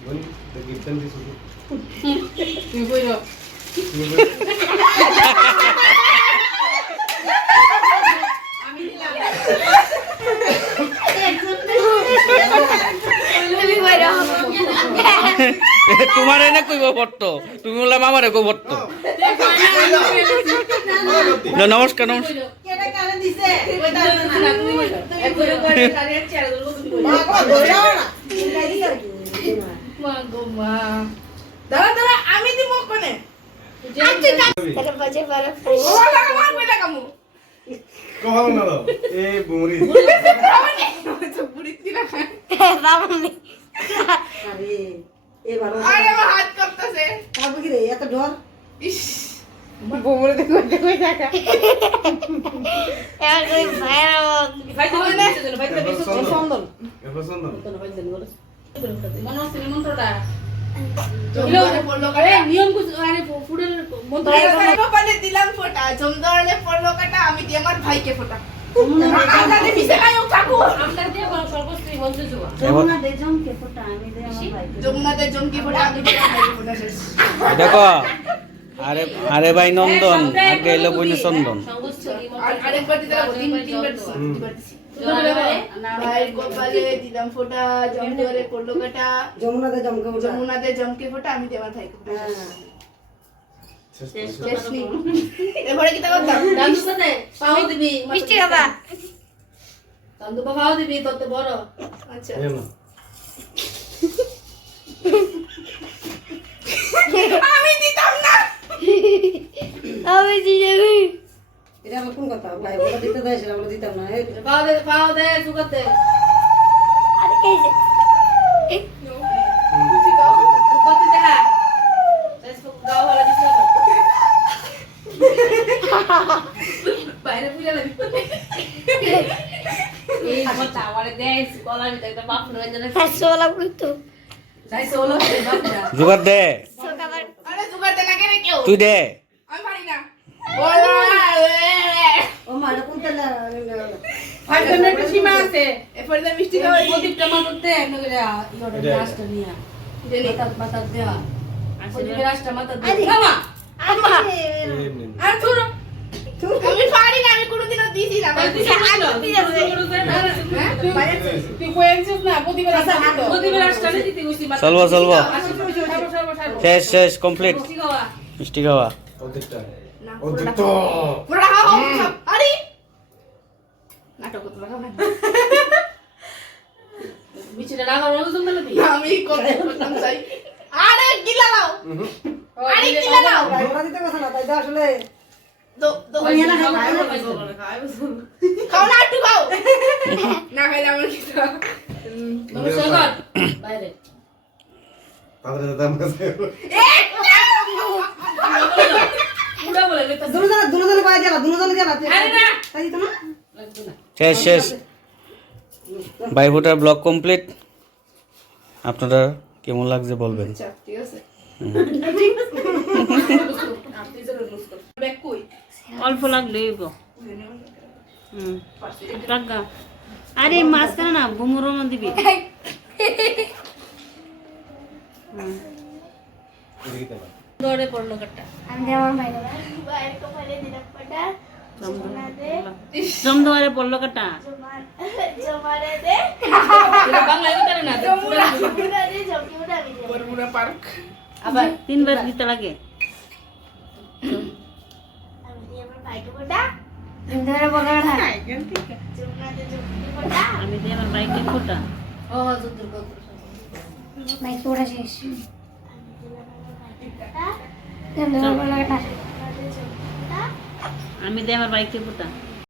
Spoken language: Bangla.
বলি তো গিফটন দিছো তুমি কইরো আমি দিলাম তুমি কইরো তোমার এনে কইব পড়তো তুমি বললে মামারে কই পড়তো নমস্কার নমস্কার কেডা কারে দিছে কইতা না তুমি কইরো একবারে করে দাঁড়িয়ে চেয়ার গুলো তুমি কইরো মা গো মা দাঁড়া দাঁড়া আমি দিব কোনে তাহলে বাজে পারে ও লাগা মার কইলা কামু কহল না দাও এ বুমরি তো বুড়ি দিলা বাবুনি আরে এ ভালো আরে আমার হাত কাঁপতাছে তারপর কি রে এত ডর ইস বোমরে দেখো দেখো দেখা এবার কই ভাইরা ফাইতে বসে ফাইতে বেশি চন্দন এবার সুন্দর চন্দন ভাই দেন বলে মনে হচ্ছে মন্ত্রটা জমদরে পড়লো কাটা নিয়ম কুছ আরে ফুডের মন্ত্র সাইবা পালে দিলাম ফোঁটা জমদরে পড়লো কাটা আমি দি আমার ভাইকে ফোঁটা আমরা দে বিছে আয়ো ঠাকুর আমরা দে সর্বশ্রী মন্ত্র জোয়া যমুনা দে জমকে ফোটা আমি দে আমার ভাই যমুনাতে জমকি ফোঁটা আমি দি আমার ভাইকে ফোঁটা শেষ দেখো আরে আরে ভাই নন্দন আগে এলো বইনে চন্দন আর আরেকবার দিতে লাগবো তিনবার দিছি ভাই গোপালে দিলাম ফোঁটা জমদরে পড়লো কাটা যমুনা দে জমকে ফোটা যমুনাতে জমকি ফোঁটা আমি দি আমার ভাইকে ফোঁটা শেষ নি এবারে কি তা করতাম দাদু সাথে পাও দিবি মিষ্টি খাবা দাদু পাও দিবি তত বড় আচ্ছা এ না আমি দিতাম না আমি দিবি এটা আমার কোন কথা ভাই বলে দিতে দেয় সেটা বলে দিতাম না এই পাও দে সুগাতে আরে এই যে খুশি তো সুগাতে দেখা শেষ গাও वाला দিছ না বাইরে পুজা লাগি এই কথা আমারে দেশ কলার ভিতরে একটা বাপ নয় জানা হাসওয়ালা কইতো যাই সোলো বাপরা জোগাড় দে সকাবার আরে সুগাতে না কেন কেউ তুই দে আমি পারি না বলা ও মা এটা কোন তেল ফাইটার একটা সীমা আছে এরপরে দা মিষ্টি খাওয়া প্রদীপটা মাথাতে এমন করে ইওটা গ্লাসটা নিয়া দেনে মাথা দেয়া প্রদীপের গ্লাসটা মাথা দেয়া মামা আমা এমনি আর ধরো আমি পারি না আমি কোনোদিনও দিছি না তুই কোয়েন্সিস না প্রদীপের গ্লাসটা দিতে কইছি মাথা চলবো চলবো শেষ শেষ শেষ কমপ্লিট মিষ্টি খাওয়া অর্ধেকটা না অর্ধেকটা পুরো খাও আরে নাটক করতে লাগাও না বিচিটা না আমার ওজন না দি আমি করতাম চাই আরে গিলা লাও আরে গিলা লাও ভাই বলে দিতে কথা না তাই তো আসলে দো নিয়ে না খাই না খাও না একটু খাও না খাইলে আমার কি নমস্কার বাইরে তাদের দাম কাছে পুরো বলে লে দুজনে পাই গেল দুজনে গেল আরে না তাই তো না শেষ শেষ বাইফোটার ব্লগ কমপ্লিট আপনারা কেমন লাগছে বলবেন আচ্ছা ঠিক আছে আপনি জরুর মুস্কো ব্যাক কই অল্প লাগলে টাকা আরে মাছ কেন না বুমুরও না দিবি এদিকে দাও দৌড়ে পড়লো কাটা আমি আমার ভাইরা বাইরে কপালে দিলাম পড়া জমনা দে জমদুয়ারে পড়লো কাটা জমারে দে বাংলায় করে না জমুনা দে জমকি উড়া আমি দে বরমুনা পার্ক আবার তিনবার দিতে লাগে আমি দিয়ে আমার ভাইকে পড়া তুমি ধরে বলা না জমনা দে জমকি পড়া আমি দিয়ে আমার বাইকে ফোটা ও যুদ্ধ কত ভাই পড়া শেষ আমি দিলাম আমার ভাইকে পড়া তুমি ধরে বলা না আমি দিয়ে আমার বাইকে ফোটা